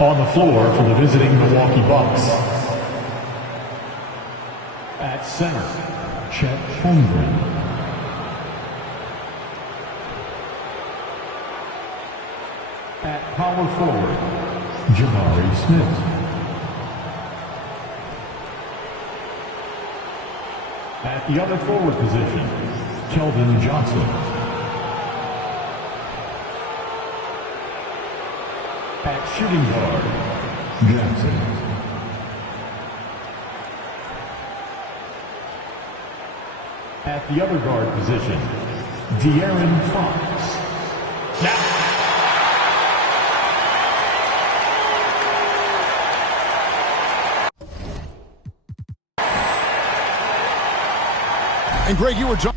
On the floor for the visiting Milwaukee Bucks. At center, Chet Holmgren. At power forward, Jabari Smith. At the other forward position, Keldon Johnson. At shooting guard, Jackson. At the other guard position, De'Aaron Fox. Now. And Greg, you were talking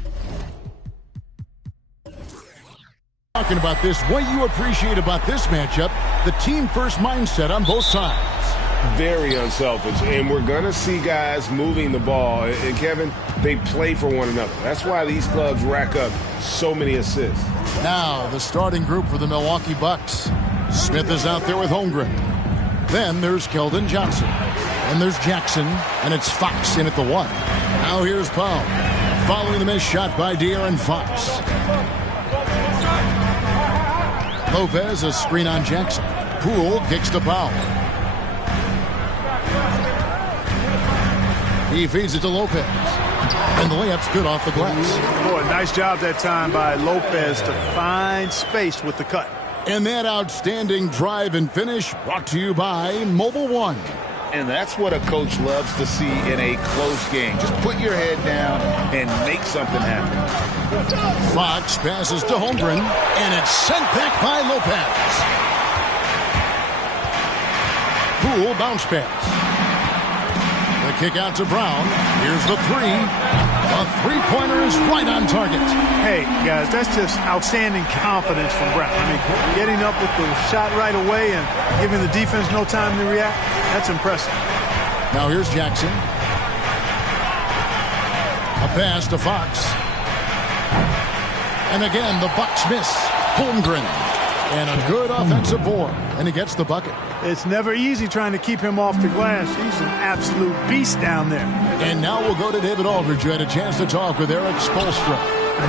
about this. What you appreciate about this matchup, the team-first mindset on both sides. Very unselfish, and we're going to see guys moving the ball. And, Kevin, they play for one another. That's why these clubs rack up so many assists. Now, the starting group for the Milwaukee Bucks. Smith is out there with Holmgren. Then there's Keldon Johnson. And there's Jackson, and it's Fox in at the 1. Now here's Powell. Following the missed shot by De'Aaron Fox. Lopez, a screen on Jackson. Poole kicks to Powell. He feeds it to Lopez. And the layup's good off the glass. Boy, nice job that time by Lopez to find space with the cut. And that outstanding drive and finish brought to you by Mobile One. And that's what a coach loves to see in a close game. Just put your head down and make something happen. Fox passes to Holmgren, and it's sent back by Lopez. Poole bounce pass. The kick out to Brown. Here's the 3. A three-pointer is right on target. Hey, guys, that's just outstanding confidence from Brown. I mean, getting up with the shot right away and giving the defense no time to react, that's impressive. Now here's Jackson. A pass to Fox. And again, the Bucks miss. Holmgren. And a good offensive board. And he gets the bucket. It's never easy trying to keep him off the glass. He's an absolute beast down there. And now we'll go to David Aldridge, who had a chance to talk with Eric Spoelstra.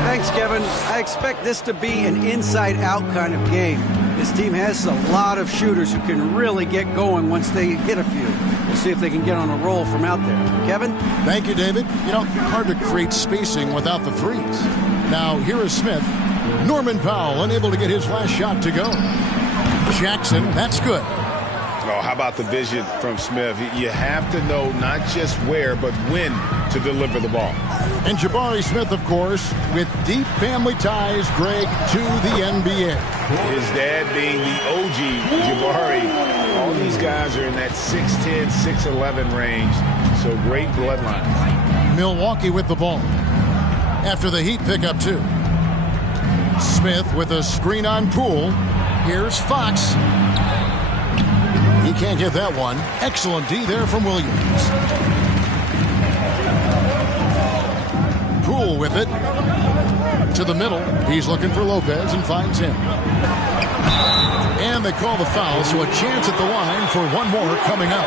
Thanks, Kevin. I expect this to be an inside-out kind of game. This team has a lot of shooters who can really get going once they hit a few. We'll see if they can get on a roll from out there. Kevin? Thank you, David. You know, hard to create spacing without the threes. Now, here is Smith. Norman Powell unable to get his last shot to go. Jackson, that's good. Oh, how about the vision from Smith? You have to know not just where, but when to deliver the ball. And Jabari Smith, of course, with deep family ties, Greg, to the NBA. His dad being the OG Jabari. All these guys are in that 6'10", 6'11 range. So great bloodline. Milwaukee with the ball. After the Heat pick up 2. Smith with a screen on Poole. Here's Fox. He can't get that one. Excellent D there from Williams. Poole with it. To the middle. He's looking for Lopez and finds him. And they call the foul, so a chance at the line for one more coming up.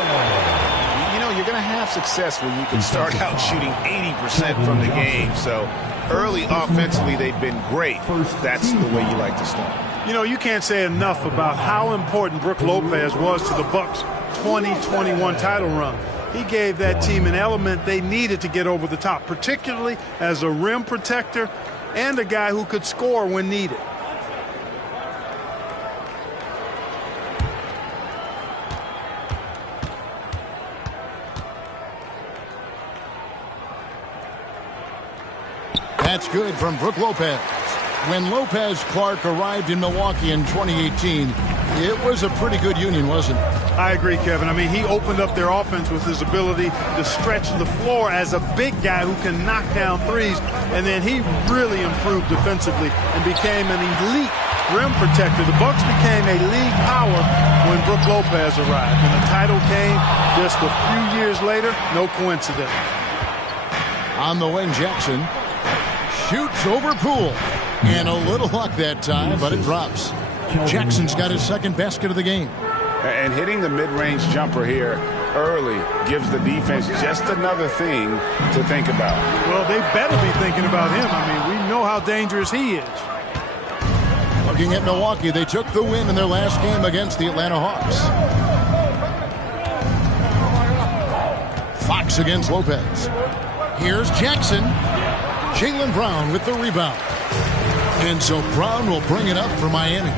You know, you're going to have success when you can start out shooting 80% from the game. So early offensively, they've been great. That's the way you like to start. You know, you can't say enough about how important Brook Lopez was to the Bucks' 2021 title run. He gave that team an element they needed to get over the top, particularly as a rim protector and a guy who could score when needed. That's good from Brook Lopez. When Lopez Clark arrived in Milwaukee in 2018, it was a pretty good union, wasn't it? I agree, Kevin. I mean, he opened up their offense with his ability to stretch the floor as a big guy who can knock down threes. And then he really improved defensively and became an elite rim protector. The Bucks became a league power when Brook Lopez arrived. And the title came just a few years later. No coincidence. On the wing, Jackson shoots over Poole. And a little luck that time, but it drops. Jackson's got his second basket of the game. And hitting the mid-range jumper here early gives the defense just another thing to think about. Well, they better be thinking about him. I mean, we know how dangerous he is. Looking at Milwaukee, they took the win in their last game against the Atlanta Hawks. Fox against Lopez. Here's Jackson. Jaylen Brown with the rebound. And so Brown will bring it up for Miami.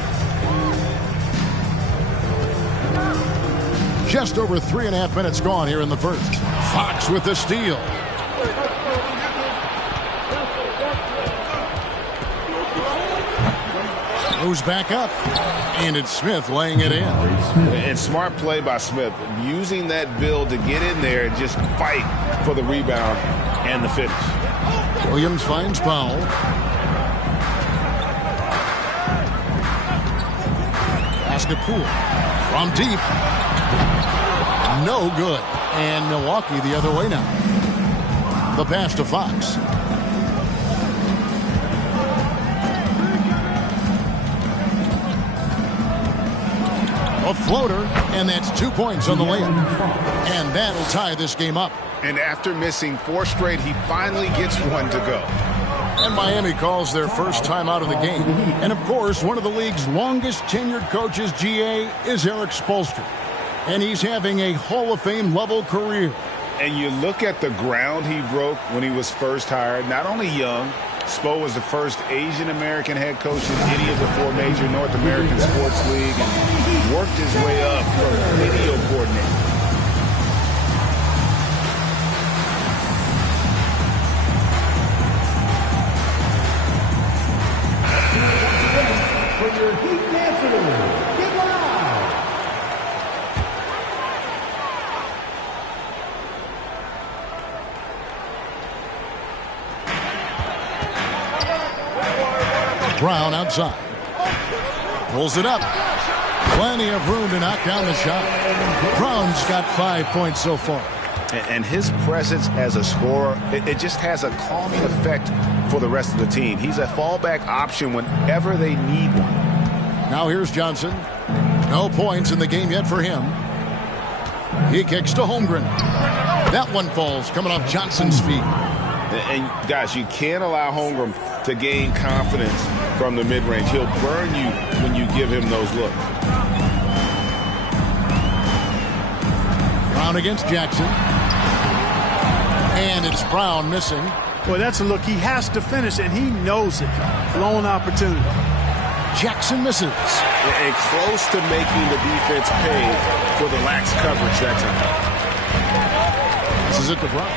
Just over 3.5 minutes gone here in the first. Fox with the steal. Goes back up. And it's Smith laying it in. And smart play by Smith. Using that build to get in there and just fight for the rebound and the finish. Williams finds Powell. Pass to Poole. From deep. No good. And Milwaukee the other way now. The pass to Fox. A floater, and that's 2 points on the layup. And that'll tie this game up. And after missing 4 straight, he finally gets one to go. And Miami calls their first time out of the game. And of course, one of the league's longest tenured coaches, GA, is Eric Spoelstra. And he's having a Hall of Fame level career. And you look at the ground he broke when he was first hired. Not only young, Spo was the first Asian American head coach in any of the 4 major North American sports league and worked his way up from video coordinator. For your Heat answer, get loud. Brown outside. Pulls it up. Plenty of room to knock down the shot. Brown's got 5 points so far. And his presence as a scorer, it just has a calming effect for the rest of the team. He's a fallback option whenever they need one. Now here's Johnson. No points in the game yet for him. He kicks to Holmgren. That one falls coming off Johnson's feet. And guys, you can't allow Holmgren to gain confidence from the mid-range. He'll burn you when you give him those looks. Brown against Jackson. And it's Brown missing. Well, that's a look he has to finish, and he knows it. Lone opportunity. Jackson misses. And close to making the defense pay for the lax coverage that time. This is it to Brown.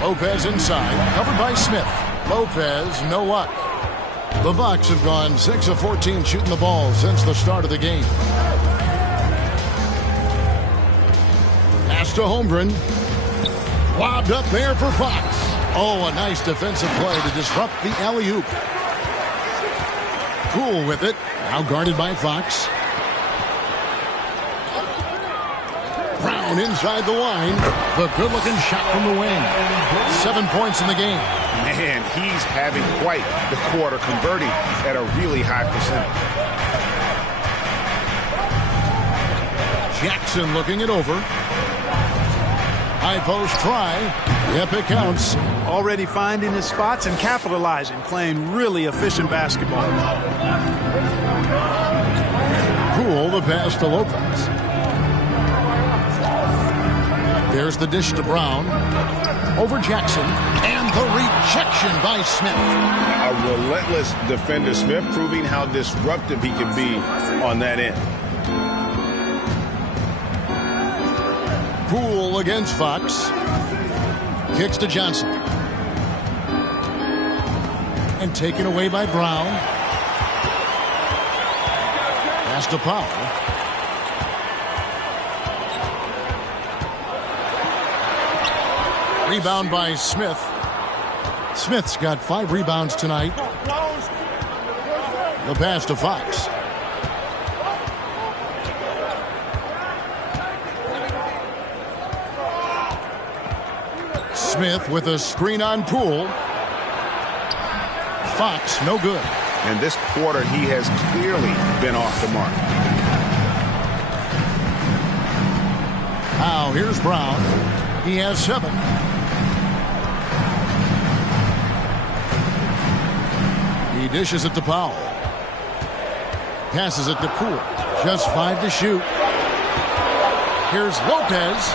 Lopez inside, covered by Smith. Lopez, no luck. The Bucks have gone 6 of 14 shooting the ball since the start of the game. Pass to Holmgren. Lobbed up there for Fox. Oh, a nice defensive play to disrupt the alley-oop. Poole with it. Now guarded by Fox. Brown inside the line. The good-looking shot from the wing. 7 points in the game. Man, he's having quite the quarter, converting at a really high percentage. Jackson looking it over. High post try. Yep, it counts. Already finding his spots and capitalizing, playing really efficient basketball. Poole, the pass to Lopez. There's the dish to Brown. Over Jackson. And the rejection by Smith. A relentless defender, Smith, proving how disruptive he can be on that end. Poole against Fox. Kicks to Johnson. And taken away by Brown. Pass to Powell. Rebound by Smith. Smith's got 5 rebounds tonight. The pass to Fox. Smith with a screen on Poole. Fox, no good. And this quarter, he has clearly been off the mark. Now here's Brown. He has 7. He dishes it to Powell. Passes it to Poole. Just 5 to shoot. Here's Lopez.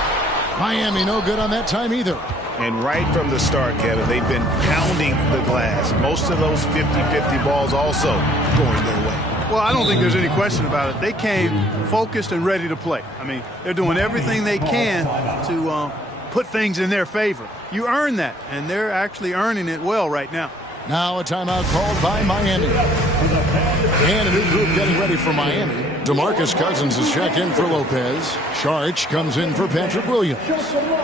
Miami no good on that time either. And right from the start, Kevin, they've been pounding the glass. Most of those 50-50 balls also going their way. Well, I don't think there's any question about it. They came focused and ready to play. I mean, they're doing everything they can to put things in their favor. You earn that, and they're actually earning it well right now. Now a timeout called by Miami. And a new group getting ready for Miami. DeMarcus Cousins is checked in for Lopez. Saric comes in for Patrick Williams.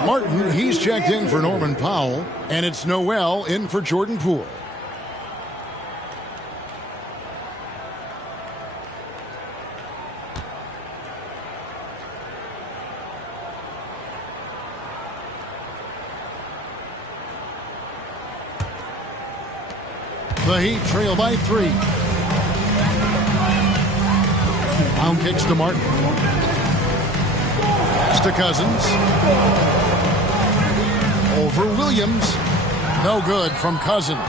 Martin, he's checked in for Norman Powell. And it's Noel in for Jordan Poole. The Heat trail by 3. Brown kicks to Martin. Pass to Cousins. Over Williams. No good from Cousins.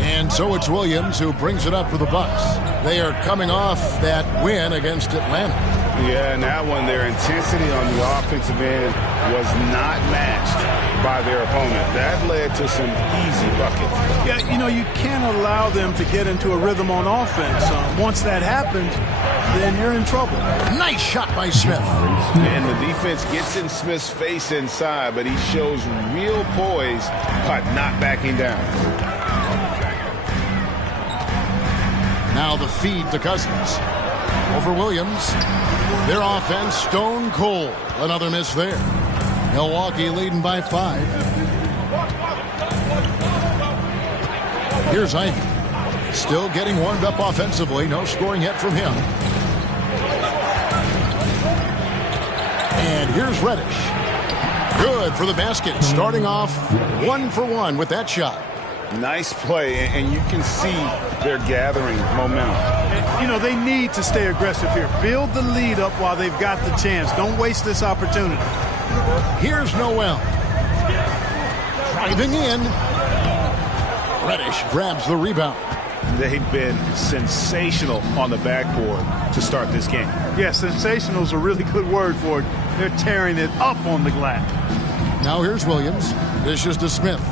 And so it's Williams who brings it up for the Bucks. They are coming off that win against Atlanta. Yeah, and that one, their intensity on the offensive end was not matched by their opponent. That led to some easy buckets. Yeah, you know, you can't allow them to get into a rhythm on offense. Once that happens, then you're in trouble. Nice shot by Smith. And the defense gets in Smith's face inside, but he shows real poise by not backing down. Now the feed to Cousins. Over Williams. Their offense stone cold. Another miss there. Milwaukee leading by 5. Here's Ivey. Still getting warmed up offensively. No scoring yet from him. And here's Reddish. Good for the basket. Starting off 1 for 1 with that shot. Nice play, and you can see they're gathering momentum. You know, they need to stay aggressive here. Build the lead up while they've got the chance. Don't waste this opportunity. Here's Noel. Driving in. Reddish grabs the rebound. They've been sensational on the backboard to start this game. Yeah, sensational is a really good word for it. They're tearing it up on the glass. Now here's Williams. Dishes to Smith.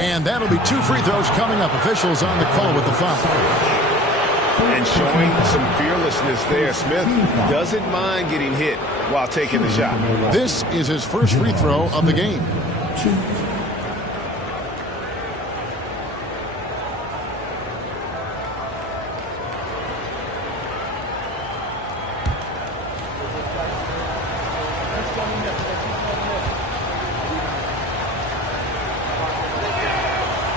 And that'll be 2 free throws coming up. Officials on the call with the foul. And showing some fearlessness there. Smith doesn't mind getting hit while taking the shot. This is his first free throw of the game.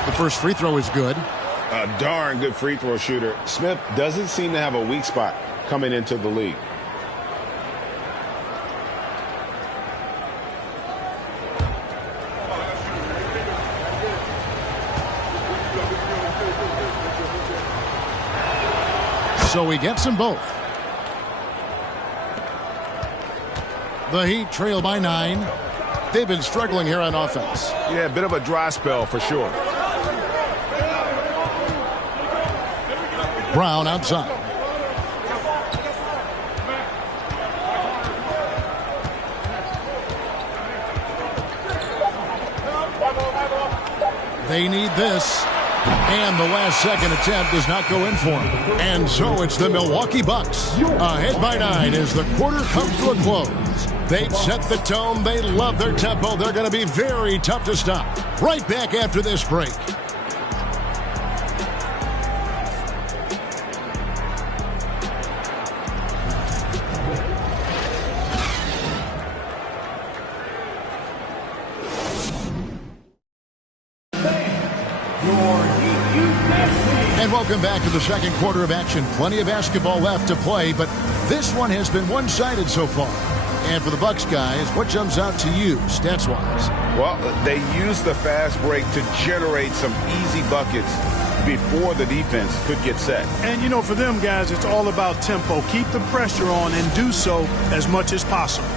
The first free throw is good. A darn good free throw shooter. Smith doesn't seem to have a weak spot coming into the league. So he gets them both. The Heat trail by 9. They've been struggling here on offense. Yeah, a bit of a dry spell for sure. Brown outside. They need this. And the last-second attempt does not go in for him. And so it's the Milwaukee Bucks. Ahead by 9 as the quarter comes to a close. They've set the tone. They love their tempo. They're going to be very tough to stop. Right back after this break. And welcome back to the second quarter of action. Plenty of basketball left to play, but this one has been one-sided so far. And for the Bucks guys, what jumps out to you stats-wise? Well, they use the fast break to generate some easy buckets before the defense could get set. And, you know, for them guys, it's all about tempo. Keep the pressure on and do so as much as possible.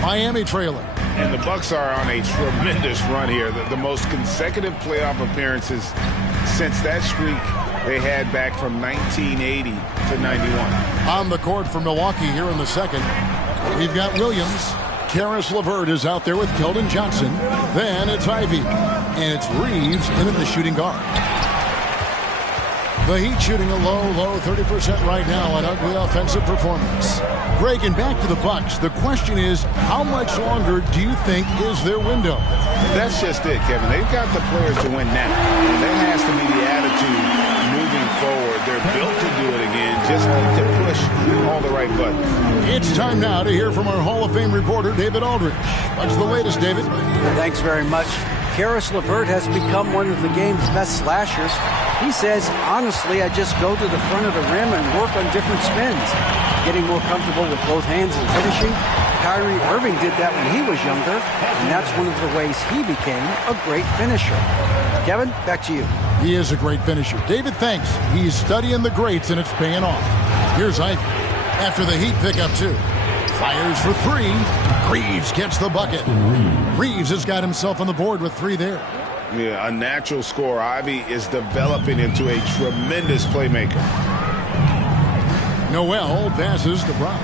Miami trailing. And the Bucks are on a tremendous run here. The most consecutive playoff appearances since that streak they had back from 1980 to 91. On the court for Milwaukee here in the second, we've got Williams. Karis LeVert is out there with Keldon Johnson. Then it's Ivey. And it's Reeves in at the shooting guard. The Heat shooting a low 30% right now on ugly offensive performance. Greg, and back to the Bucks. The question is, how much longer do you think is their window? That's just it, Kevin. They've got the players to win now. And that has to be the attitude moving forward. They're built to do it again. Just need to push all the right buttons. It's time now to hear from our Hall of Fame reporter, David Aldridge. What's the latest, David? Thanks very much. Karis LeVert has become one of the game's best slashers. He says, honestly, I just go to the front of the rim and work on different spins, getting more comfortable with both hands and finishing. Kyrie Irving did that when he was younger, and that's one of the ways he became a great finisher. Kevin, back to you. He is a great finisher. David, thanks. He's studying the greats, and it's paying off. Here's Ivey. After the Heat pick up two. Fires for three. Reeves gets the bucket. Reeves has got himself on the board with three there. Yeah, a natural scorer. Ivey is developing into a tremendous playmaker. Noel passes to Brown.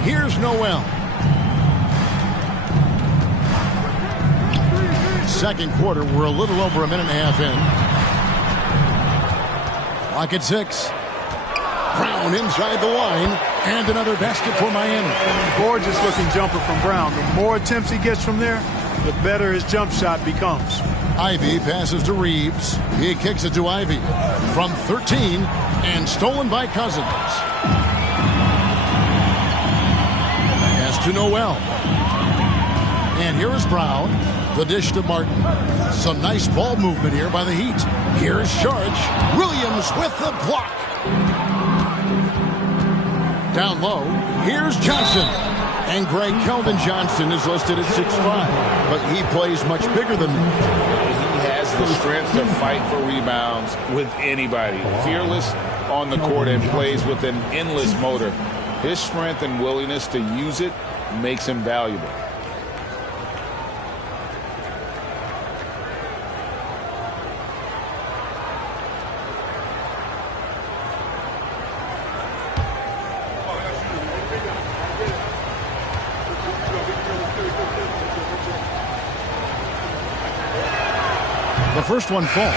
Here's Noel. Second quarter, we're a little over a minute and a half in. Clock at 6. Brown inside the line, and another basket for Miami. Gorgeous looking jumper from Brown. The more attempts he gets from there, the better his jump shot becomes. Ivey passes to Reeves. He kicks it to Ivey from 13 and stolen by Cousins. Pass to Noel. And here is Brown. The dish to Martin. Some nice ball movement here by the Heat. Here's Sharge. Williams with the block. Down low, here's Johnson. And Greg, Keldon Johnson is listed at 6'5", but he plays much bigger than me. He has the strength to fight for rebounds with anybody. Fearless on the court and plays with an endless motor. His strength and willingness to use it makes him valuable. The first one falls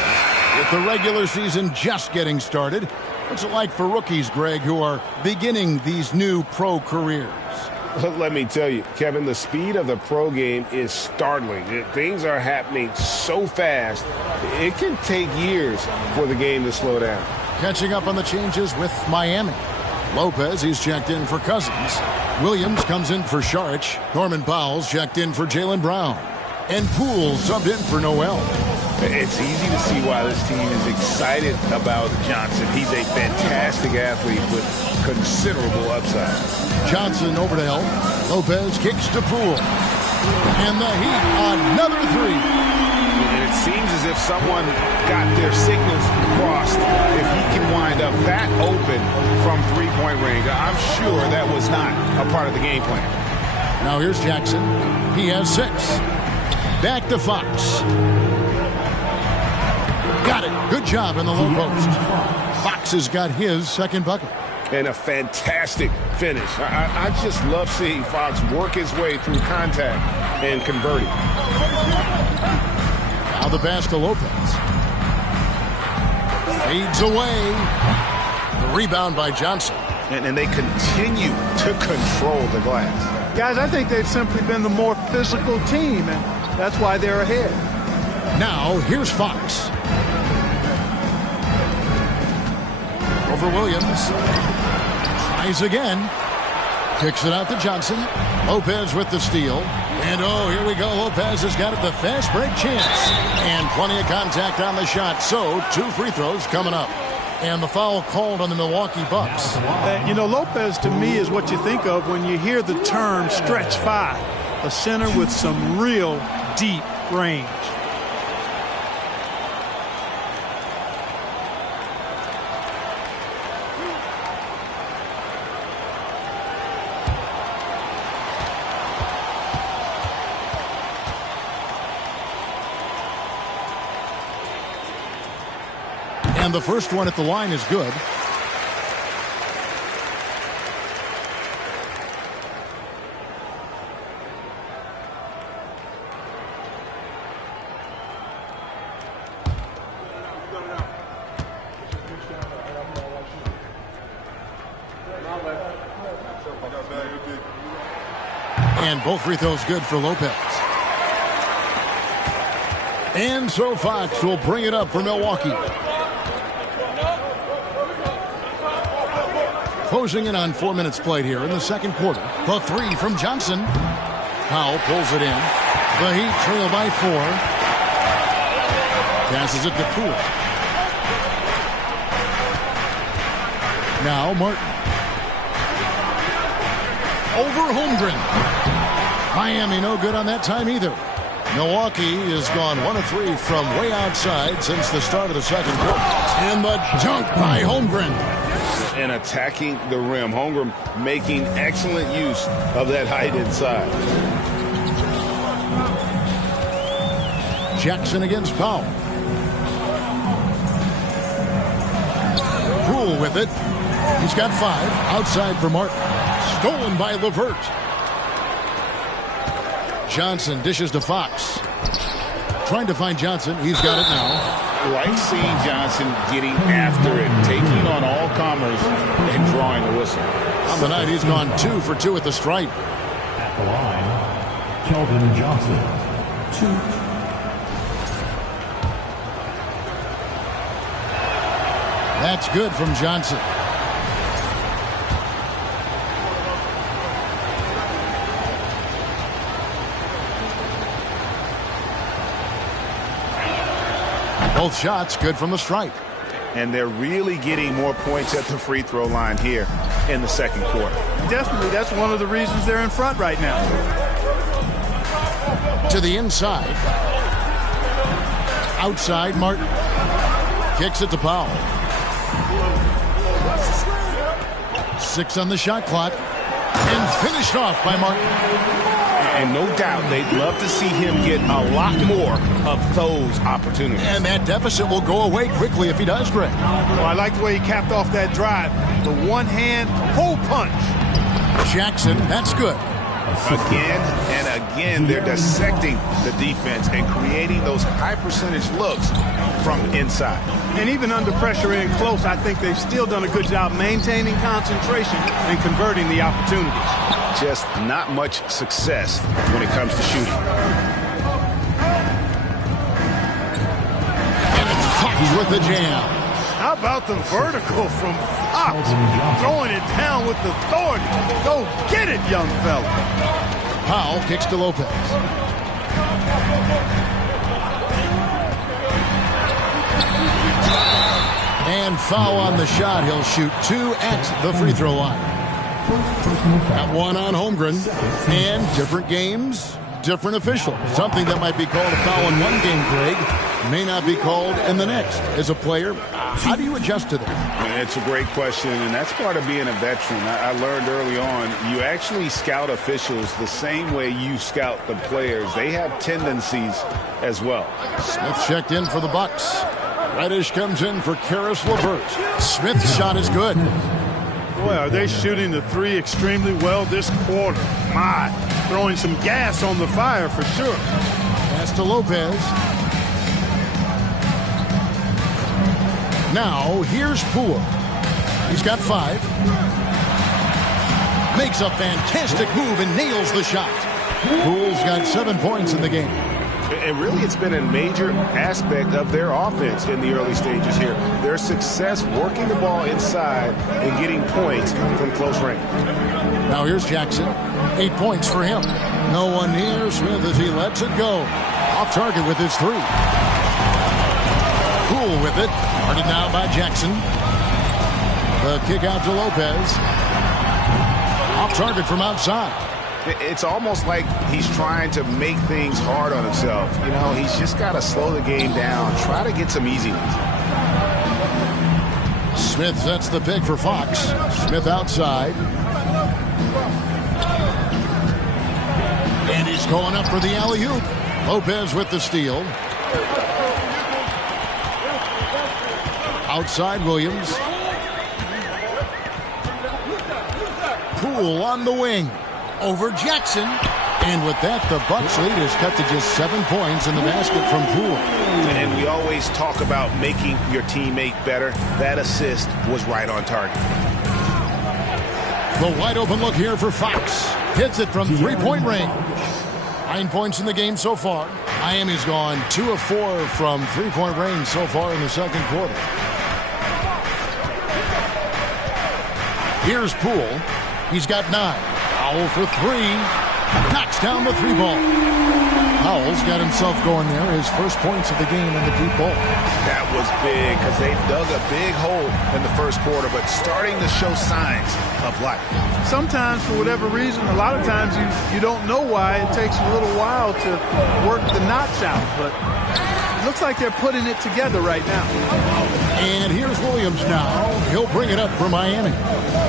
with the regular season just getting started. What's it like for rookies, Greg, who are beginning these new pro careers? Let me tell you, Kevin, the speed of the pro game is startling. Things are happening so fast, it can take years for the game to slow down. Catching up on the changes with Miami. Lopez, he's checked in for Cousins. Williams comes in for Sharch. Norman Powell's checked in for Jaylen Brown. And Poole subbed in for Noel. It's easy to see why this team is excited about Johnson. He's a fantastic athlete with considerable upside. Johnson over to help. Lopez kicks to Poole. And the Heat, another three. And it seems as if someone got their signals crossed. If he can wind up that open from three-point range, I'm sure that was not a part of the game plan. Now here's Jackson. He has 6. Back to Fox. Got it. Good job in the low post. Fox has got his second bucket. And a fantastic finish. I just love seeing Fox work his way through contact and converting. Now the pass to Lopez. Fades away. The rebound by Johnson. And they continue to control the glass. Guys, I think they've simply been the more physical team, and that's why they're ahead. Now, here's Fox. Over Williams. Tries again. Kicks it out to Johnson. Lopez with the steal. And oh, here we go. Lopez has got it, the fast break chance. And plenty of contact on the shot. So, 2 free throws coming up. And the foul called on the Milwaukee Bucks. You know, Lopez to me is what you think of when you hear the term stretch five. A center with some real deep range. And the first one at the line is good. And both free throws good for Lopez. And so Fox will bring it up for Milwaukee. Closing in on 4 minutes played here in the second quarter. The three from Johnson. Powell pulls it in. The Heat trail by 4. Passes it to Poole. Now Martin. Over Holmgren. Miami no good on that time either. Milwaukee has gone 1 of 3 from way outside since the start of the second quarter. And the dunk by Holmgren. And attacking the rim. Holmgren making excellent use of that height inside. Jackson against Powell. Poole with it. He's got 5. Outside for Martin. Stolen by LeVert. Johnson dishes to Fox. Trying to find Johnson. He's got it now. Like seeing Johnson getting after it, taking on all comers, and drawing the whistle. On the night, he's gone 2 for 2 at the stripe. At the line, Keldon Johnson, 2. That's good from Johnson. Both shots good from the stripe. And they're really getting more points at the free throw line here in the second quarter. Definitely, that's one of the reasons they're in front right now. To the inside. Outside, Martin. Kicks it to Powell. 6 on the shot clock. And finished off by Martin. And no doubt they'd love to see him get a lot more of those opportunities. And that deficit will go away quickly if he does, Greg. Well, I like the way he capped off that drive. The one-hand pull punch. Jackson, that's good. Again and again, they're dissecting the defense and creating those high-percentage looks from inside. And even under pressure in close, I think they've still done a good job maintaining concentration and converting the opportunities. Just not much success when it comes to shooting. And it's Fox with the jam. How about the vertical from Fox? Throwing it down with authority. Go get it, young fella. Powell kicks to Lopez. And foul on the shot. He'll shoot 2 at the free throw line. That one on Holmgren. And different games, different official. Something that might be called a foul in one game, Greg, may not be called in the next. As a player, how do you adjust to that? It's a great question, and that's part of being a veteran. I learned early on, you actually scout officials the same way you scout the players. They have tendencies as well. Smith checked in for the Bucks. Reddish comes in for Karis LeVert. Smith's shot is good. Boy, are they shooting the 3 extremely well this quarter. My, throwing some gas on the fire for sure. Pass to Lopez. Now, here's Poole. He's got 5. Makes a fantastic move and nails the shot. Poole's got 7 points in the game. And really, it's been a major aspect of their offense in the early stages here. Their success working the ball inside and getting points from close range. Now here's Jackson. 8 points for him. No one near Smith as he lets it go. Off target with his 3. Poole with it. Guarded now by Jackson. The kick out to Lopez. Off target from outside. It's almost like he's trying to make things hard on himself. You know, he's just got to slow the game down, try to get some easy ones. Smith sets the pick for Fox. Smith outside. And he's going up for the alley-oop. Lopez with the steal. Outside Williams. Poole on the wing. Over Jackson. And with that, the Bucks lead is cut to just 7 points in the basket from Poole. And we always talk about making your teammate better. That assist was right on target. The wide open look here for Fox. Hits it from three-point range. 9 points in the game so far. Miami's gone 2 of 4 from three-point range so far in the second quarter. Here's Poole. He's got 9. Powell for 3. Knocks down the 3 ball. Powell's got himself going there. His first points of the game in the deep ball. That was big because they dug a big hole in the first quarter, but starting to show signs of life. Sometimes, for whatever reason, a lot of times you don't know why. It takes a little while to work the knots out, but it looks like they're putting it together right now. And here's Williams now. He'll bring it up for Miami.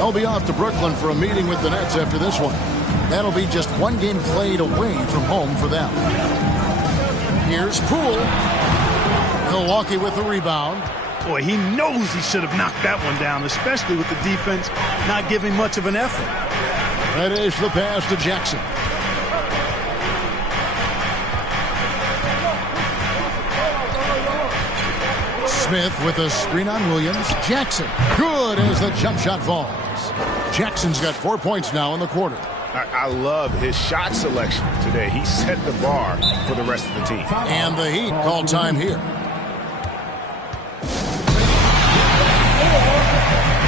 They'll be off to Brooklyn for a meeting with the Nets after this one. That'll be just 1 game played away from home for them. Here's Poole. Milwaukee with the rebound. Boy, he knows he should have knocked that one down, especially with the defense not giving much of an effort. Reddish the pass to Jackson. Smith with a screen on Williams. Jackson. Good as the jump shot falls. Jackson's got 4 points now in the quarter. I love his shot selection today. He set the bar for the rest of the team. And the Heat call time here.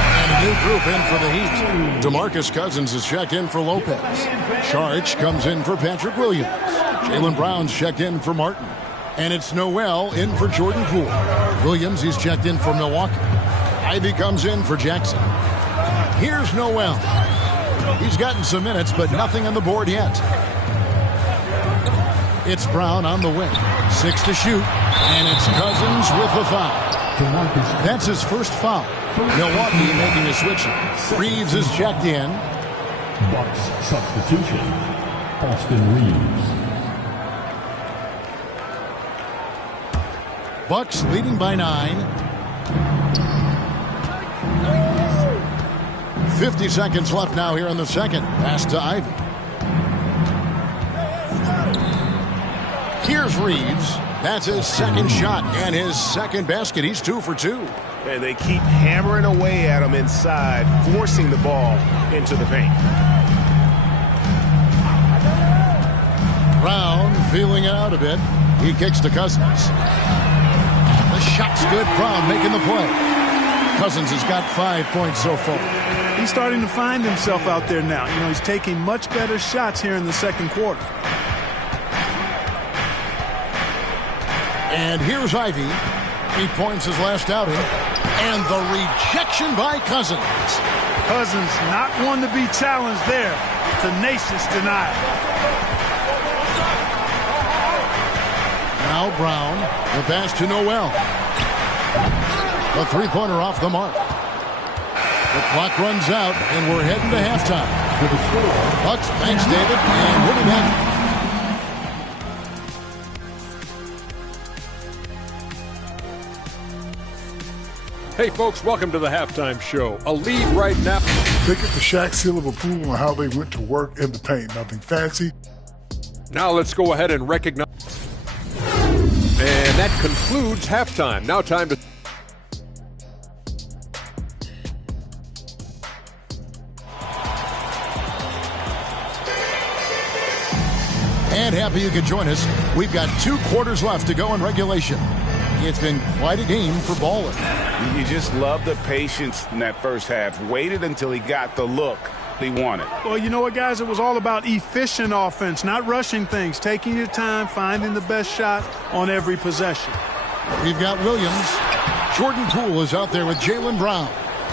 And a new group in for the Heat. DeMarcus Cousins is checked in for Lopez. Saric comes in for Patrick Williams. Jaylen Brown's checked in for Martin. And it's Noel in for Jordan Poole. Williams, he's checked in for Milwaukee. Ivy comes in for Jackson. Here's Noel. He's gotten some minutes, but nothing on the board yet. It's Brown on the wing. 6 to shoot. And it's Cousins with the foul. That's his first foul. Milwaukee making a switch. Reeves is checked in. Bucks substitution. Austin Reeves. Bucks leading by 9. 50 seconds left now here in the second. Pass to Ivy. Here's Reeves. That's his second shot and his second basket. He's 2 for 2. And they keep hammering away at him inside, forcing the ball into the paint. Brown feeling it out a bit. He kicks to Cousins. The shot's good. Brown making the play. Cousins has got 5 points so far. He's starting to find himself out there now. You know, he's taking much better shots here in the second quarter. And here's Ivy. 8 points his last outing. And the rejection by Cousins. Cousins not one to be challenged there. Tenacious denial. Now Brown. The pass to Noel. The three-pointer off the mark. The clock runs out, and we're heading to halftime. Bucks, thanks, David, and we'll be back. Hey, folks, welcome to the halftime show. A lead right now. They get the Shaq seal of approval on how they went to work in the paint. Nothing fancy. Now let's go ahead and recognize. And that concludes halftime. Now time to... And happy you could join us. We've got 2 quarters left to go in regulation. It's been quite a game for Ballin. You just love the patience in that first half. Waited until he got the look he wanted. Well, you know what, guys? It was all about efficient offense, not rushing things, taking your time, finding the best shot on every possession. We've got Williams. Jordan Poole is out there with Jaylen Brown.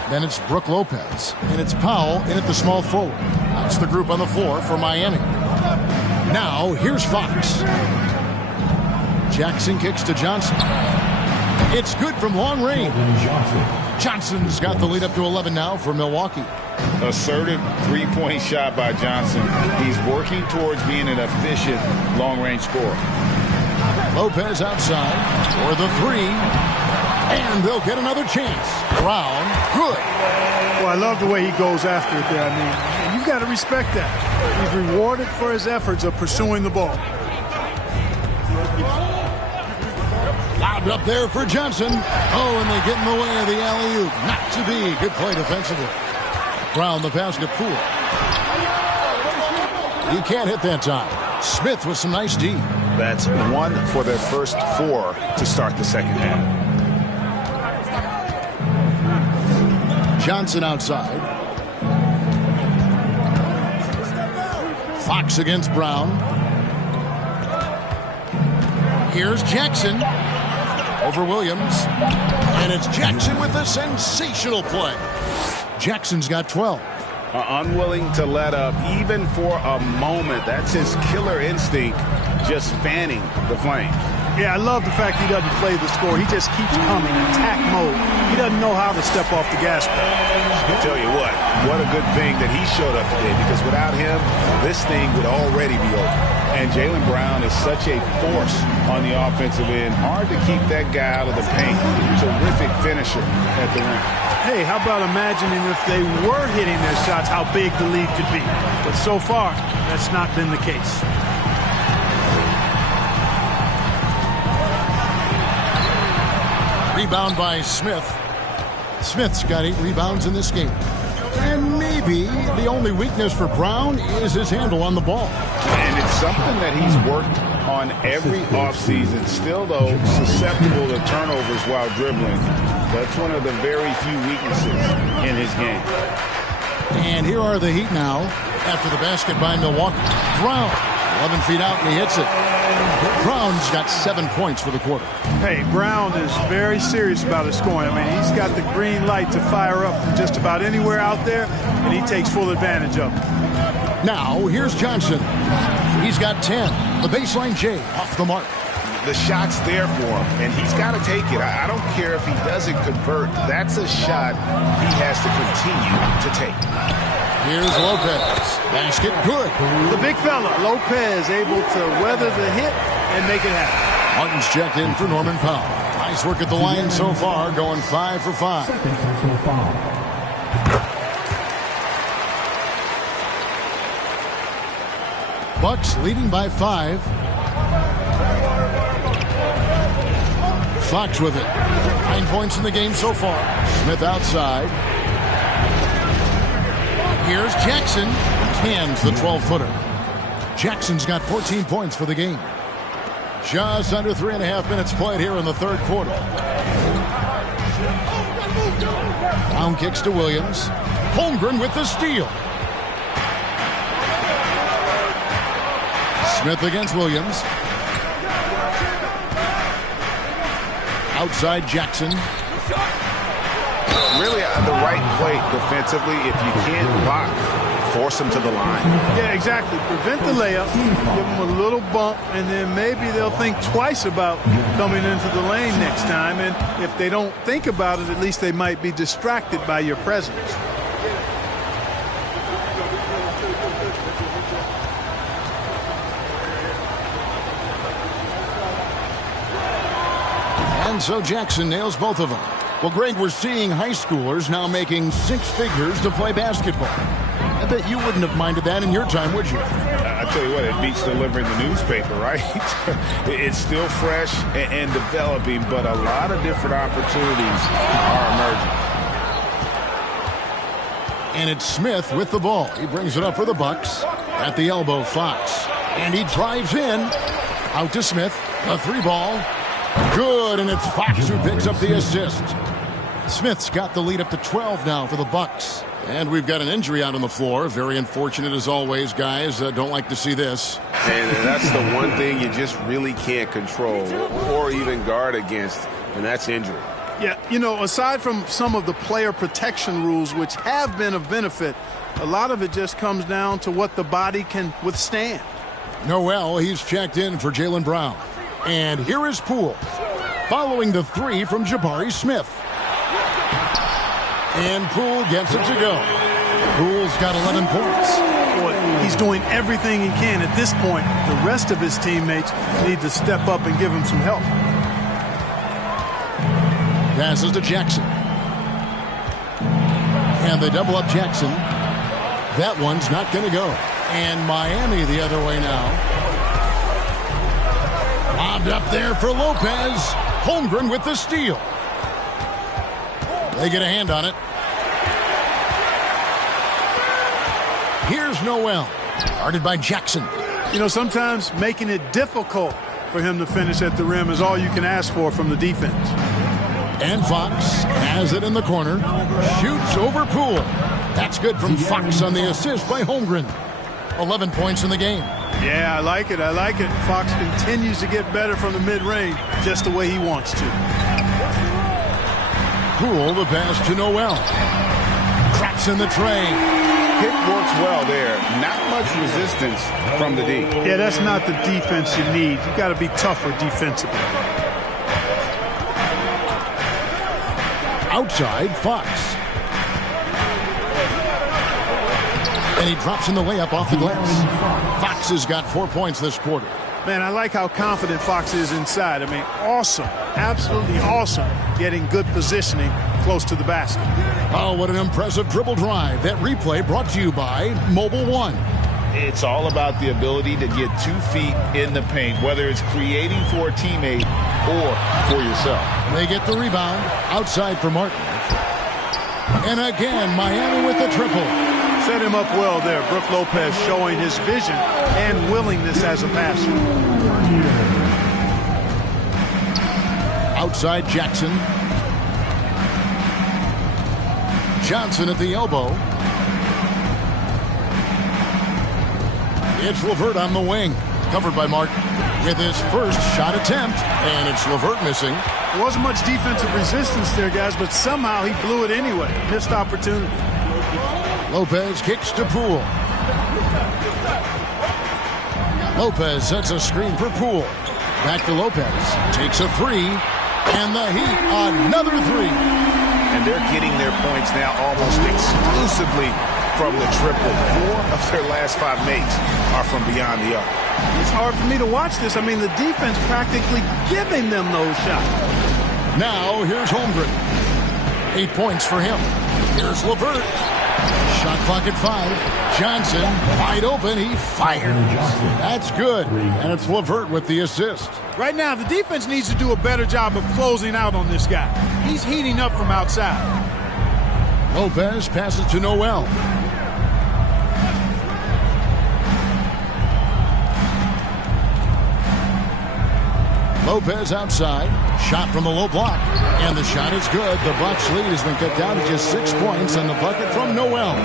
Then it's Brook Lopez. And it's Powell in at the small forward. That's the group on the floor for Miami. Now, here's Fox. Jackson kicks to Johnson. It's good from long range. Johnson's got the lead up to 11 now for Milwaukee. Assertive three-point shot by Johnson. He's working towards being an efficient long-range scorer. Lopez outside for the three. And they'll get another chance. Brown, good. Well, I love the way he goes after it there. I mean, you've got to respect that. He's rewarded for his efforts of pursuing the ball. Lobbed up there for Johnson. Oh, and they get in the way of the alley-oop. Not to be. Good play defensively. Brown, the basket pool. He can't hit that time. Smith with some nice D. That's one for their first four to start the second half. Johnson outside. Fox against Brown. Here's Jackson over Williams. And it's Jackson with a sensational play. Jackson's got 12. Unwilling to let up even for a moment. That's his killer instinct, just fanning the flame. Yeah, I love the fact he doesn't play the score. He just keeps coming, attack mode. He doesn't know how to step off the gas pedal. I tell you what a good thing that he showed up today, because without him, this thing would already be over. And Jaylen Brown is such a force on the offensive end. Hard to keep that guy out of the paint. Terrific finisher at the rim. Hey, how about imagining if they were hitting their shots, how big the lead could be. But so far, that's not been the case. Rebound by Smith. Smith's got 8 rebounds in this game. And maybe the only weakness for Brown is his handle on the ball. And it's something that he's worked on every offseason. Still, though, susceptible to turnovers while dribbling. That's one of the very few weaknesses in his game. And here are the Heat now after the basket by Milwaukee. Brown, 11 feet out, and he hits it. Brown's got 7 points for the quarter. Hey, Brown is very serious about his scoring. I mean, he's got the green light to fire up from just about anywhere out there, and he takes full advantage of it. Now, here's Johnson. He's got 10. The baseline J off the mark. The shot's there for him, and he's got to take it. I don't care if he doesn't convert. That's a shot he has to continue to take. Here's Lopez. Basket good. The big fella, Lopez, able to weather the hit and make it happen. Martin's checked in for Norman Powell. Nice work at the line so far, going 5 for 5. Bucks leading by 5. Fox with it. 9 points in the game so far. Smith outside. Here's Jackson. Hands the 12-footer. Jackson's got 14 points for the game. Just under 3.5 minutes played here in the third quarter. Brown kicks to Williams. Holmgren with the steal. Smith against Williams. Outside Jackson. Really the right play defensively. If you can't block, force them to the line. Yeah, exactly. Prevent the layup, give them a little bump, and then maybe they'll think twice about coming into the lane next time. And if they don't think about it, at least they might be distracted by your presence. And so Jackson nails both of them. Well, Greg, we're seeing high schoolers now making 6 figures to play basketball. I bet you wouldn't have minded that in your time, would you? I tell you what, it beats delivering the newspaper, right? It's still fresh and developing, but a lot of different opportunities are emerging. And it's Smith with the ball. He brings it up for the Bucks. At the elbow, Fox. And he drives in. Out to Smith. A 3-ball. Good, and it's Fox who picks up the assist. Smith's got the lead up to 12 now for the Bucks. And we've got an injury out on the floor. Very unfortunate as always, guys. Don't like to see this. And that's the one thing you just really can't control or even guard against, and that's injury. Yeah, you know, aside from some of the player protection rules, which have been of benefit, a lot of it just comes down to what the body can withstand. Noel, he's checked in for Jaylen Brown. And here is Poole, following the three from Jabari Smith. And Poole gets it to go. Poole's got 11 points. Boy, he's doing everything he can at this point. The rest of his teammates need to step up and give him some help. Passes to Jackson. And they double up Jackson. That one's not going to go. And Miami the other way now. Lobbed up there for Lopez. Holmgren with the steal. They get a hand on it. Here's Noel. Guarded by Jackson. You know, sometimes making it difficult for him to finish at the rim is all you can ask for from the defense. And Fox has it in the corner. Shoots over Poole. That's good from Fox on the assist by Holmgren. 11 points in the game. Yeah, I like it. I like it. Fox continues to get better from the mid-range just the way he wants to. Poole, the pass to Noel. Traps in the tray. Pick works well there. Not much resistance from the D. Yeah, that's not the defense you need. You got to be tougher defensively. Outside, Fox. And he drops in the layup off the glass. Fox has got 4 points this quarter. Man, I like how confident Fox is inside. I mean, awesome. Absolutely awesome. Getting good positioning close to the basket. Oh, what an impressive dribble drive. That replay brought to you by Mobile One. It's all about the ability to get 2 feet in the paint, whether it's creating for a teammate or for yourself. They get the rebound outside for Martin. And again, Miami with the triple. Set him up well there. Brook Lopez showing his vision and willingness as a passer. Outside Jackson. Johnson at the elbow. It's LeVert on the wing. Covered by Martin with his first shot attempt. And it's LeVert missing. There wasn't much defensive resistance there, guys, but somehow he blew it anyway. Missed opportunity. Lopez kicks to Poole. Lopez sets a screen for Poole. Back to Lopez. Takes a three. And the Heat, another three. And they're getting their points now almost exclusively from the triple. 4 of their last 5 makes are from beyond the arc. It's hard for me to watch this. I mean, the defense practically giving them those shots. Now, here's Holmgren. 8 points for him. Here's LeVert. Shot clock at 5. Johnson, wide open. He fires. That's good. And it's LeVert with the assist. Right now, the defense needs to do a better job of closing out on this guy. He's heating up from outside. Lopez passes to Noel. Lopez outside. Shot from the low block. And the shot is good. The Bucks lead has been cut down to just 6 points on the bucket from Noel.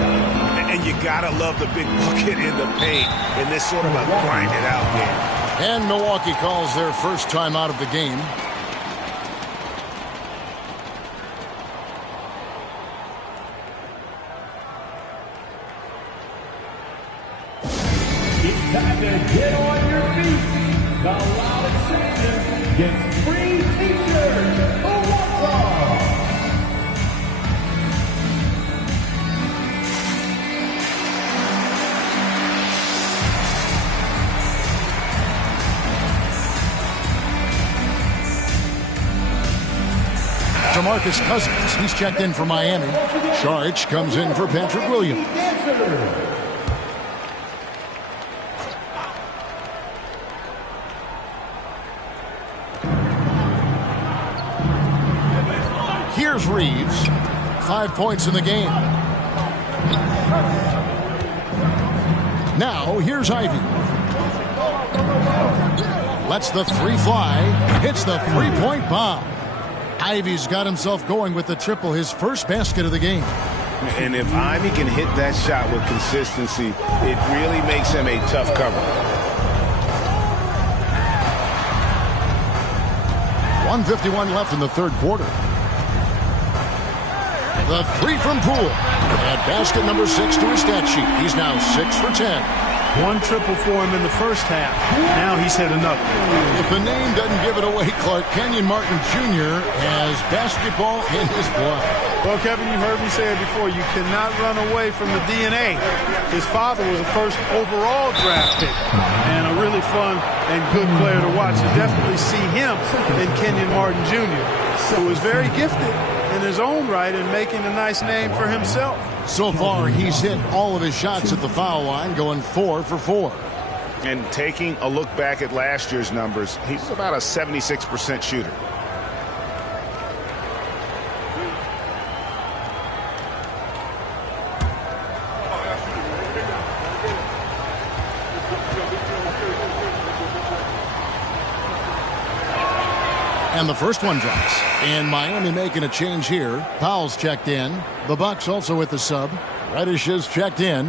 And you gotta love the big bucket in the paint in this sort of a grinded out game. And Milwaukee calls their first time out of the game. It's time to get on your feet. The loudest section gets free t-shirts. Who wants them? DeMarcus Cousins, he's checked in for Miami. Saric comes in for Patrick Williams. Here's Reeves. 5 points in the game. Now, here's Ivy. Lets the three fly. Hits the three-point bomb. Ivy's got himself going with the triple, his first basket of the game. And if Ivy can hit that shot with consistency, it really makes him a tough cover. 1:51 left in the third quarter. The three from Poole. Add basket number 6 to his stat sheet. He's now 6 for 10. One triple for him in the first half. Now he's hit another. If the name doesn't give it away, Clark, Kenyon Martin Jr. has basketball in his blood. Well, Kevin, you heard me say it before. You cannot run away from the DNA. His father was a first overall draft pick and a really fun and good player to watch. You definitely see him in Kenyon Martin Jr., who is very gifted in his own right and making a nice name for himself. So far, he's hit all of his shots at the foul line, going 4 for 4. And taking a look back at last year's numbers, he's about a 76% shooter. And the first one drops. And Miami making a change here. Powell's checked in. The Bucks also with the sub. Reddish is checked in.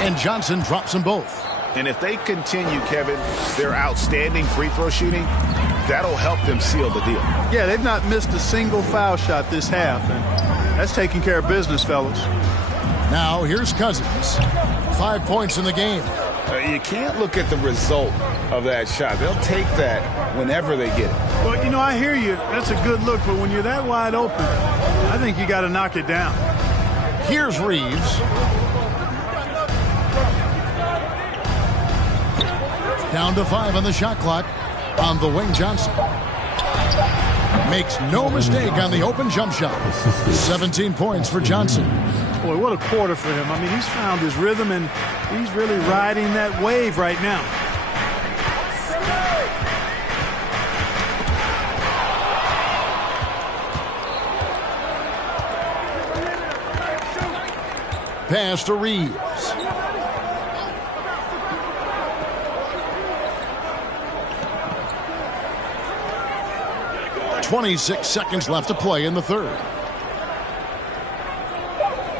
And Johnson drops them both. And if they continue, Kevin, their outstanding free throw shooting, that'll help them seal the deal. Yeah, they've not missed a single foul shot this half, and that's taking care of business, fellas. Now here's Cousins. 5 points in the game. You can't look at the result of that shot. They'll take that whenever they get it. Well, you know, I hear you. That's a good look, but when you're that wide open, I think you got to knock it down. Here's Reeves. Down to 5 on the shot clock. On the wing, Johnson makes no mistake on the open jump shot. 17 points for Johnson. Boy, what a quarter for him. I mean, he's found his rhythm, and he's really riding that wave right now. Pass to Reeves. 26 seconds left to play in the third.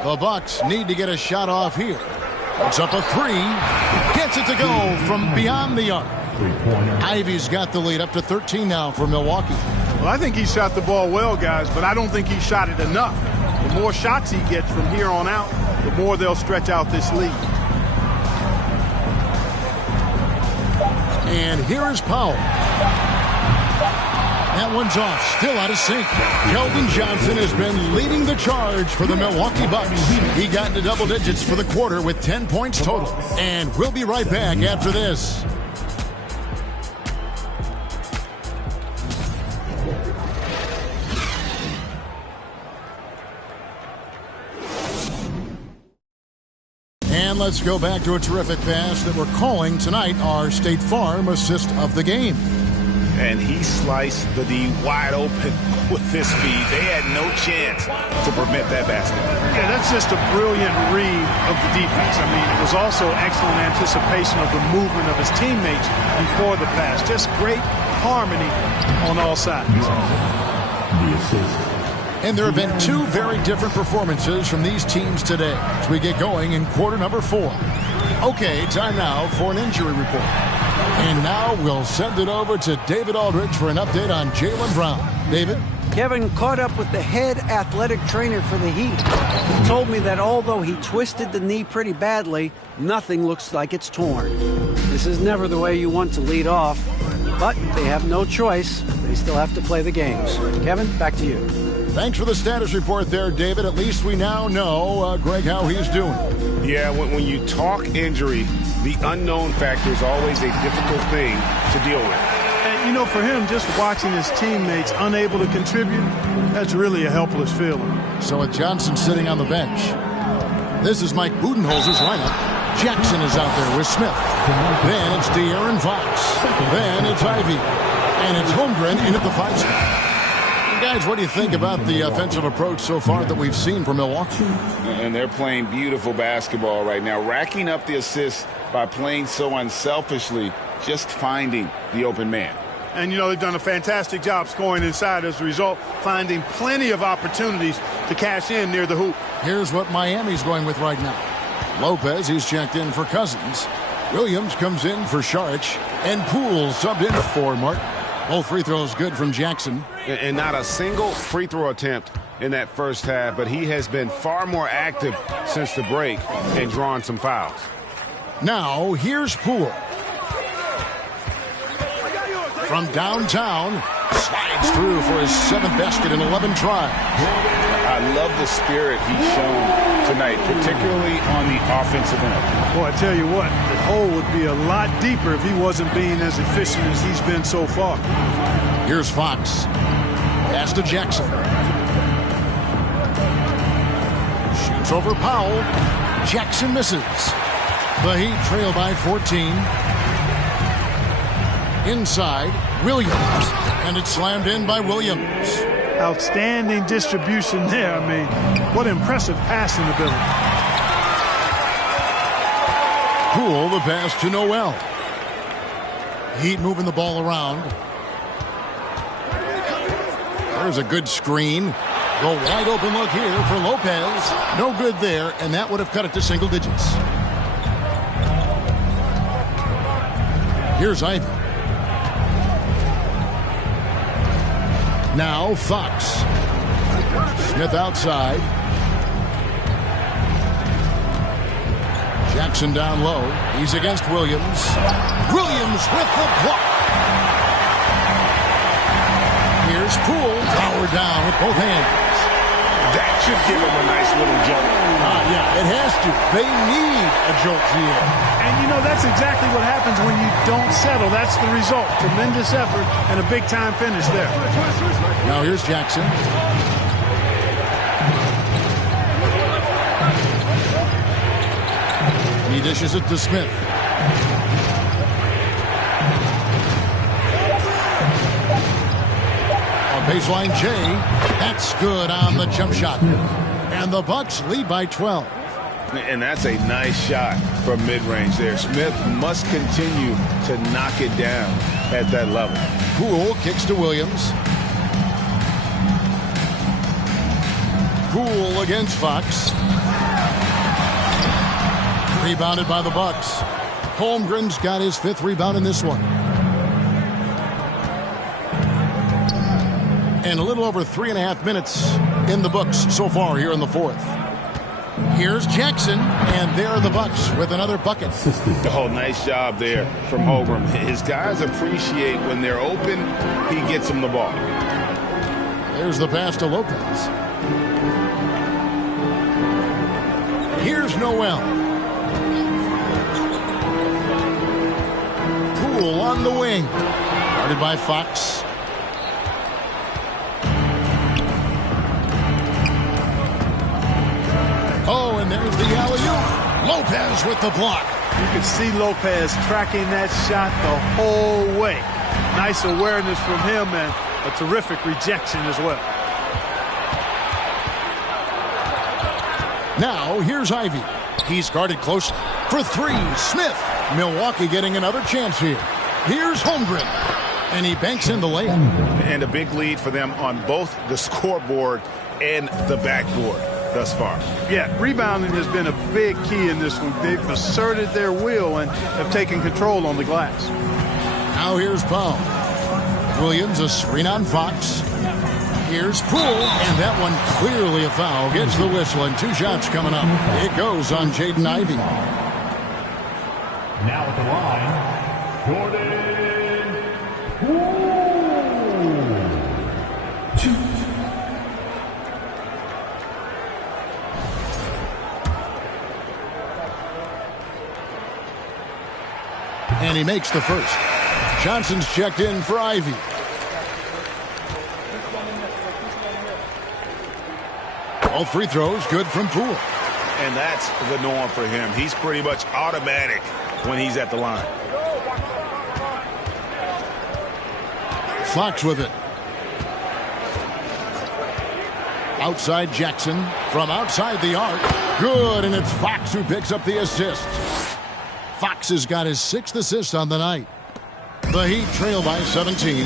The Bucks need to get a shot off here. It's up a 3. Gets it to go from beyond the arc. Ivy's got the lead up to 13 now for Milwaukee. Well, I think he shot the ball well, guys, but I don't think he shot it enough. The more shots he gets from here on out, the more they'll stretch out this lead. And here is Powell. That one's off, still out of sync. Keldon Johnson has been leading the charge for the Milwaukee Bucks. He got into double digits for the quarter with 10 points total. And we'll be right back after this. And let's go back to a terrific pass that we're calling tonight our State Farm assist of the game. And he sliced the D wide open with this speed. They had no chance to prevent that basket. Yeah, that's just a brilliant read of the defense. I mean, it was also excellent anticipation of the movement of his teammates before the pass. Just great harmony on all sides. And there have been 2 very different performances from these teams today as we get going in quarter number 4. Okay, time now for an injury report. And now we'll send it over to David Aldridge for an update on Jaylen Brown. David? Kevin caught up with the head athletic trainer for the Heat. He told me that although he twisted the knee pretty badly, nothing looks like it's torn. This is never the way you want to lead off, but they have no choice. They still have to play the games. Kevin, back to you. Thanks for the status report there, David. At least we now know, Greg, how he's doing. Yeah, when you talk injury, the unknown factor is always a difficult thing to deal with. And, you know, for him, just watching his teammates unable to contribute, that's really a helpless feeling. So with Johnson sitting on the bench, this is Mike Budenholzer's lineup. Jackson is out there with Smith. Then it's De'Aaron Fox. Then it's Ivy. And it's Holmgren in at the 5 spot. Guys, what do you think about the offensive approach so far that we've seen from Milwaukee? And they're playing beautiful basketball right now, racking up the assists by playing so unselfishly, just finding the open man. And, you know, they've done a fantastic job scoring inside as a result, finding plenty of opportunities to cash in near the hoop. Here's what Miami's going with right now. Lopez, he's checked in for Cousins. Williams comes in for Saric. And Poole subbed in for Martin. Both free throws good from Jackson. And not a single free throw attempt in that first half, but he has been far more active since the break and drawn some fouls. Now, here's Poole. From downtown, slides through for his 7th basket in 11 tries. I love the spirit he's shown tonight, particularly on the offensive end. Boy, I tell you what, the hole would be a lot deeper if he wasn't being as efficient as he's been so far. Here's Fox. Pass to Jackson. Shoots over Powell. Jackson misses. The Heat trail by 14. Inside, Williams. And it's slammed in by Williams. Outstanding distribution there. I mean, what impressive passing ability. Poole, the pass to Noel. Heat moving the ball around. There's a good screen. The wide open look here for Lopez. No good there, and that would have cut it to single digits. Here's Ivy. Now Fox. Smith outside. Jackson down low. He's against Williams. Williams with the block. Here's Poole. Powered down with both hands. That should give him a nice little jolt. Yeah, it has to. They need a jolt here. And, you know, that's exactly what happens when you don't settle. That's the result. Tremendous effort and a big-time finish there. Now here's Jackson. He dishes it to Smith. A baseline J. That's good on the jump shot. And the Bucks lead by 12. And that's a nice shot from mid-range there. Smith must continue to knock it down at that level. Poole kicks to Williams. Poole against Fox. Rebounded by the Bucks. Holmgren's got his 5th rebound in this one. And a little over 3.5 minutes in the books so far here in the 4th. Here's Jackson, and there are the Bucks with another bucket. Oh, nice job there from Holmgren. His guys appreciate when they're open, he gets them the ball. There's the pass to Lopez. Here's Noel. Poole on the wing. Guarded by Fox. Oh, and there's the alley-oop. Lopez with the block. You can see Lopez tracking that shot the whole way. Nice awareness from him and a terrific rejection as well. Now, here's Ivy. He's guarded closely. For 3, Smith. Milwaukee getting another chance here. Here's Holmgren. And he banks in the layup. And a big lead for them on both the scoreboard and the backboard thus far. Yeah, rebounding has been a big key in this one. They've asserted their will and have taken control on the glass. Now here's Powell. Williams, a screen on Fox. Here's Poole, and that one clearly a foul. Gets the whistle, and 2 shots coming up. It goes on Jaden Ivey. Now at the line, Jordan Poole. 2. And he makes the first. Johnson's checked in for Ivy. All free throws good from Poole. And that's the norm for him. He's pretty much automatic when he's at the line. Fox with it. Outside Jackson. From outside the arc. Good, and it's Fox who picks up the assist. Fox has got his 6th assist on the night. The The Heat trail by 17.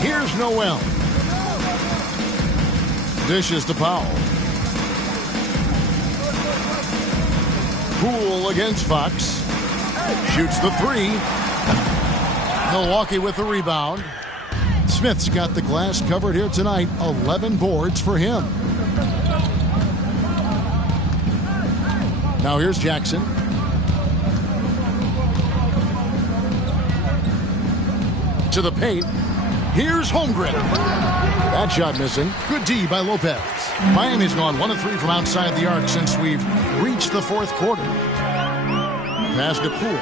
Here's Noel. Dishes to Powell. Poole against Fox. Shoots the three. Milwaukee with the rebound. Smith's got the glass covered here tonight. 11 boards for him. Now here's Jackson. To the paint. Here's Holmgren. That shot missing. Good D by Lopez. Miami's gone 1 of 3 from outside the arc since we've reached the fourth quarter. Pass to Poole.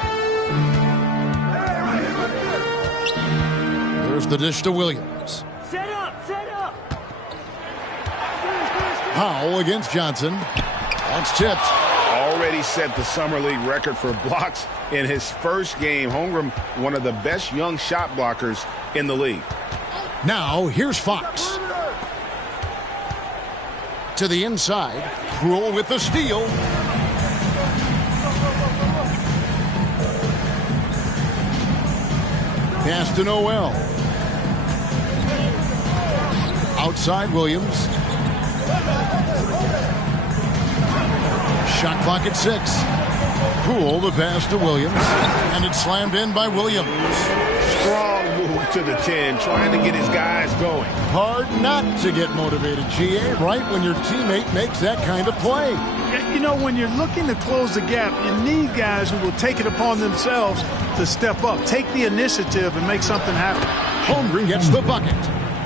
There's the dish to Williams. Set up, set up. Powell against Johnson. That's tipped. Already set the Summer League record for blocks in his first game. Holmgren, one of the best young shot blockers in the league. Now here's Fox. To the inside. Poole with the steal. Pass to Noel. Outside Williams. Shot clock at 6. Poole the pass to Williams. And it's slammed in by Williams. Strong move to the 10, trying to get his guys going. Hard not to get motivated, GA, right when your teammate makes that kind of play. You know, when you're looking to close the gap, you need guys who will take it upon themselves to step up, take the initiative, and make something happen. Holmgren gets the bucket.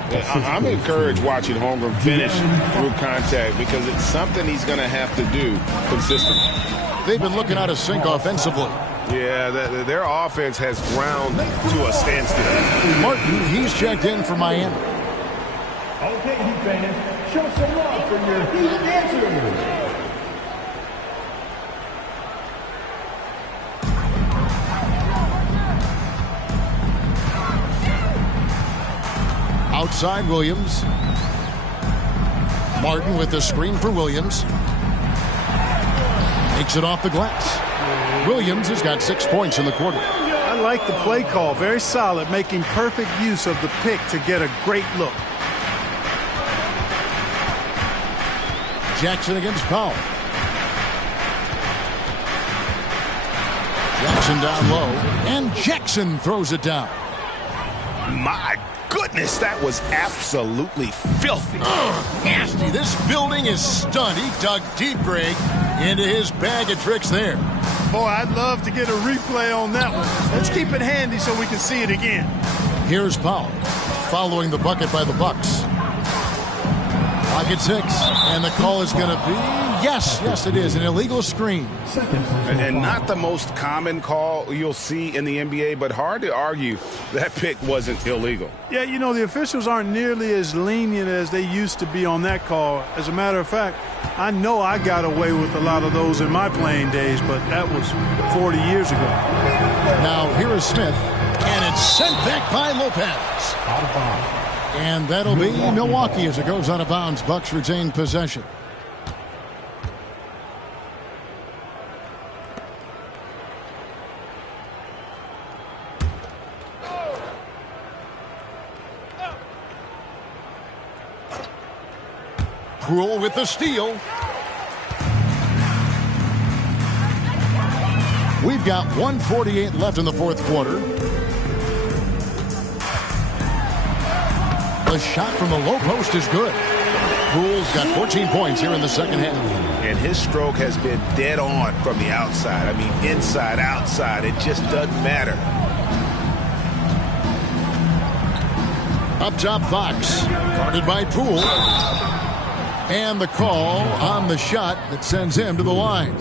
I'm encouraged watching Holmgren finish through contact because it's something he's going to have to do consistently. They've been looking out of sync offensively. Yeah, their offense has ground to a standstill. Martin, he's checked in for Miami. Okay, Heat fans, show some love for your Heat dancers. Outside Williams. Martin with the screen for Williams. Takes it off the glass. Williams has got 6 points in the quarter. I like the play call. Very solid, making perfect use of the pick to get a great look. Jackson against Powell. Jackson down low. And Jackson throws it down. My goodness, that was absolutely filthy. Nasty. This building is stunned. He dug deep, Greg, into his bag of tricks there. Boy, I'd love to get a replay on that one. Let's keep it handy so we can see it again. Here's Powell following the bucket by the Bucks. Pocket 6, and the call is going to be, yes, it is, an illegal screen. And not the most common call you'll see in the NBA, but hard to argue that pick wasn't illegal. Yeah, you know, the officials aren't nearly as lenient as they used to be on that call. As a matter of fact, I know I got away with a lot of those in my playing days, but that was 40 years ago. Now, here is Smith, and it's sent back by Lopez. Out of bounds. And that'll be Milwaukee as it goes out of bounds. Bucks retain possession. Poole with the steal. We've got 1:48 left in the fourth quarter. The shot from the low post is good. Poole's got 14 points here in the second half. And his stroke has been dead on from the outside. I mean, inside, outside, it just doesn't matter. Up top, Fox. Guarded by Poole. And the call on the shot that sends him to the line.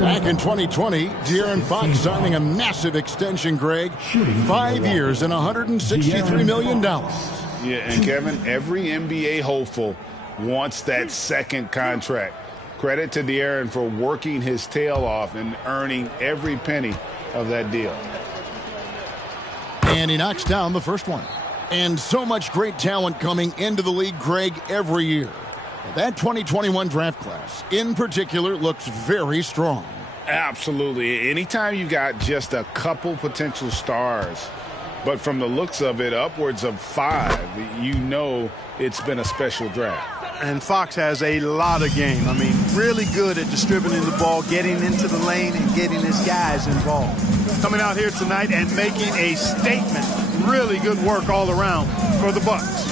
Back in 2020, De'Aaron Fox signing a massive extension, Greg. 5 years and $163 million. Yeah, and Kevin, every NBA hopeful wants that second contract. Credit to De'Aaron for working his tail off and earning every penny of that deal. And he knocks down the first one. And so much great talent coming into the league, Greg, every year. That 2021 draft class, in particular, looks very strong. Absolutely. Anytime you got just a couple potential stars, but from the looks of it, upwards of 5, you know it's been a special draft. And Fox has a lot of game. I mean, really good at distributing the ball, getting into the lane, and getting his guys involved. Coming out here tonight and making a statement. Really good work all around for the Bucks.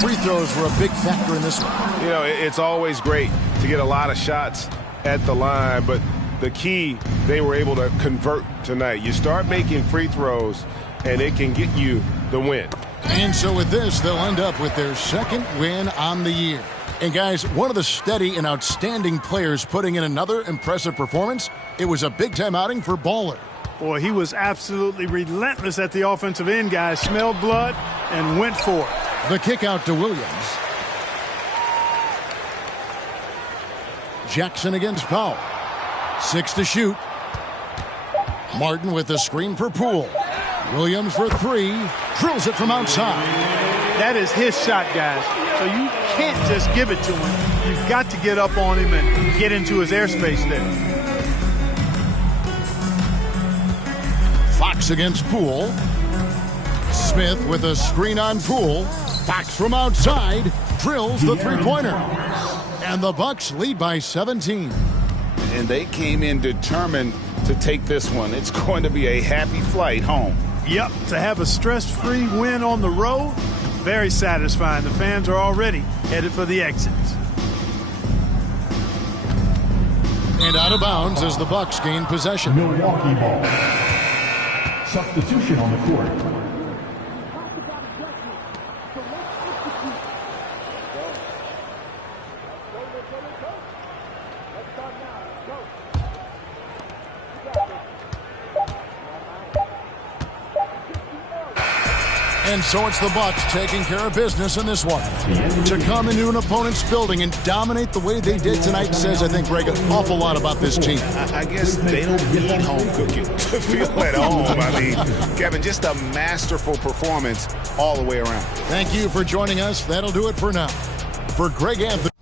Free throws were a big factor in this one. You know, it's always great to get a lot of shots at the line, but the key, they were able to convert tonight. You start making free throws, and it can get you the win. And so with this, they'll end up with their second win on the year. And guys, one of the steady and outstanding players putting in another impressive performance, it was a big-time outing for Baller. Boy, he was absolutely relentless at the offensive end, guys. Smelled blood and went for it. The kick out to Williams. Jackson against Powell. 6 to shoot. Martin with the screen for Poole. Williams for 3. Drills it from outside. That is his shot, guys. So you can't just give it to him. You've got to get up on him and get into his airspace there. Fox against Poole. Smith with a screen on Poole. Fox from outside drills the three-pointer. And the Bucks lead by 17. And they came in determined to take this one. It's going to be a happy flight home. Yep, to have a stress-free win on the road, very satisfying. The fans are already headed for the exits. And out of bounds as the Bucks gain possession. Milwaukee ball. Substitution on the court. And so it's the Bucks taking care of business in this one. To come into an opponent's building and dominate the way they did tonight says, I think, Greg, an awful lot about this team. I guess they don't need home cooking to feel at home. I mean, Kevin, just a masterful performance all the way around. Thank you for joining us. That'll do it for now. For Greg Anthony.